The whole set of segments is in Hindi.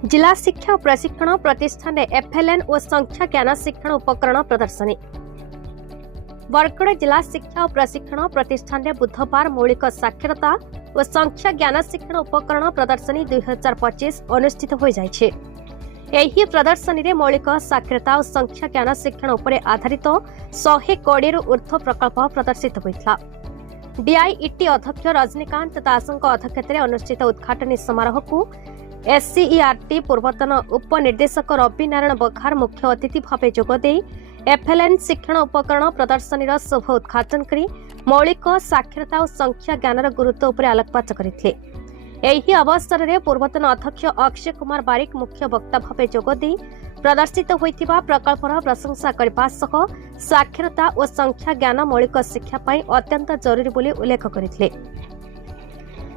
जिला शिक्षा और प्रशिक्षण प्रतिष्ठान एफएलएन और संख्या ज्ञान शिक्षण उपकरण प्रदर्शनी। बरगड़ जिला शिक्षा और प्रशिक्षण प्रतिष्ठान बुधवार मौलिक साक्षरता और संख्या ज्ञान शिक्षण उपकरण प्रदर्शनी 2025 अनुष्ठित हो जाइछे। एही प्रदर्शनी रे मौलिक साक्षरता और संख्या ज्ञान शिक्षण उपरे आधारित 120 रु ऊर्ध्व प्रकल्प प्रदर्शित होइथला। डीआईईटी अध्यक्ष रजनीकांत दासଙ୍କ अध्यक्षताରେ अनुष्ठित उद्घाटनी समारोह को एससीईआरटी पूर्वतन उपनिर्देशक रवि नारायण बखार मुख्य अतिथि भाव जोगदे एफएलएन शिक्षण उपकरण प्रदर्शनीर शुभ उद्घाटन करी मौलिक साक्षरता और संख्या ज्ञानर गुरुत्व उपर आलोकपात करथिले। एही अवसर में पूर्वतन अध्यक्ष अक्षय कुमार बारिक मुख्य वक्ता भाव जोगदे प्रदर्शित होइथिबा प्रकल्पर प्रशंसा करबा सह साक्षरता और संख्या ज्ञान मौलिक शिक्षा पाई अत्यंत जरूरी बोली उल्लेख करथिले।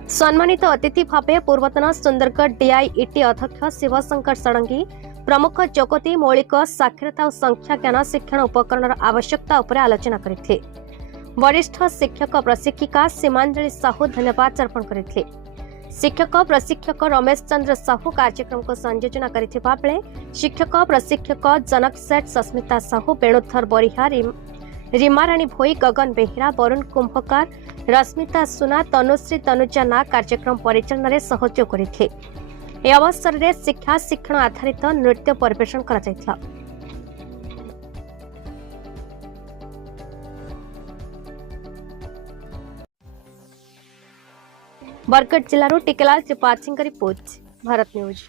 सम्मानित अतिथि भावे पूर्वतन सुंदरगढ़ डीआईईटी अध्यक्ष शिवशंकर षडंगी प्रमुख जोगदे मौलिक साक्षरता और संख्या ज्ञान शिक्षण उपकरण आवश्यकता उपर आलोचना करथिले। वरिष्ठ शिक्षक प्रशिक्षिका सीमांजलि साहू धन्यवाद अर्पण करथिले। शिक्षक प्रशिक्षक रमेश चंद्र साहू कार्यक्रम को संयोजना करथिबा बेले शिक्षक प्रशिक्षक जनक सेठ सस्मिता साहू बेणुधर बरिहा रीमाराणी भोई गगन बेहेरा वरुण कुंभकार रश्मिता सुना तनुश्री तनुजा नाग कार्यक्रम परिचालन में सहयोग करथिले। ए अवसर में शिक्षा शिक्षण आधारित नृत्य परिवेषण करा जायथिला। बरगड़ जिलार टिकेलाल त्रिपाठी रिपोर्ट भारत न्यूज।